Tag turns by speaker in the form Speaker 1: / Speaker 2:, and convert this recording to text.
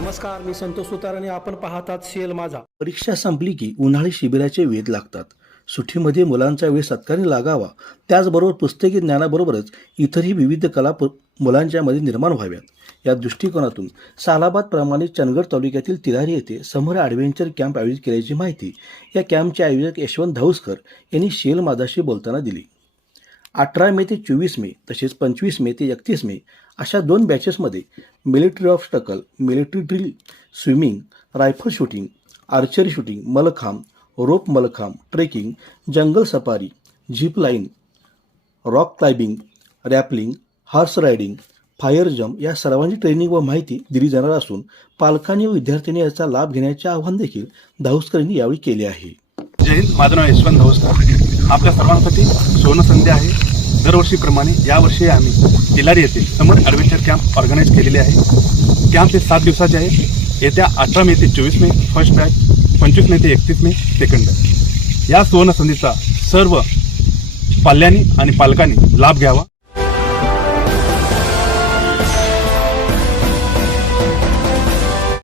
Speaker 1: नमस्कार मी संतोष सुतार आणि आपण पाहतात सीएल माझा.
Speaker 2: परीक्षा संपली की उन्हाळी शिबिराचे वेध लागतात. सुट्टीमध्ये मुलांचा वेळ सत्कारने लागावा. त्याचबरोबर पुस्तकी ज्ञानाबरोबरच इतरही विविध कला मुलांच्यामध्ये मुलांच्या मध्ये निर्माण व्हाव्यात. या दृष्टिकोनातून सालाबाद प्रमाणे चंदगड तालुक्यातील तिलारी येथे समर ॲडव्हेंचर कॅम्प आयोजित केल्याची माहिती या कॅम्पचे आयोजक यशवंत धाऊसकर यांनी शेल माझाशी बोलताना दिली. अठरा मे ते चोवीस मे तसेच पंचवीस मे ते एकतीस मे अशा दोन बॅचेसमध्ये military obstacle military drill swimming rifle shooting archery shooting mallakhamb rope mallakhamb trekking जंगल safari zip line rock climbing rappelling horse riding fire jump या सर्वांची ट्रेनिंग व माहिती दिली जाणार असून पालकांनी व विद्यार्थ्यांनी याचा लाभ घेण्याचे आवाहन देखील धाऊसकर यावेळी केले आहे.
Speaker 3: जय हिंद. माझं नाव यशवंत धावसकर. आपल्या सर्वांसाठी सोनसंध्या आहे. दरवर्षीप्रमाणे यावर्षी आम्ही तिलारी येथे समर ॲडव्हेंचर कॅम्प ऑर्गनाईज केलेले आहे. कॅम्प हे सात दिवसाचे आहे. येत्या अठरा मे ते चोवीस मे फर्स्ट बॅच पंचवीस मे ते एकतीस मे सेकंड बॅच या सुवर्णसंधीचा सर्व पाल्यांनी आणि पालकांनी लाभ घ्यावा.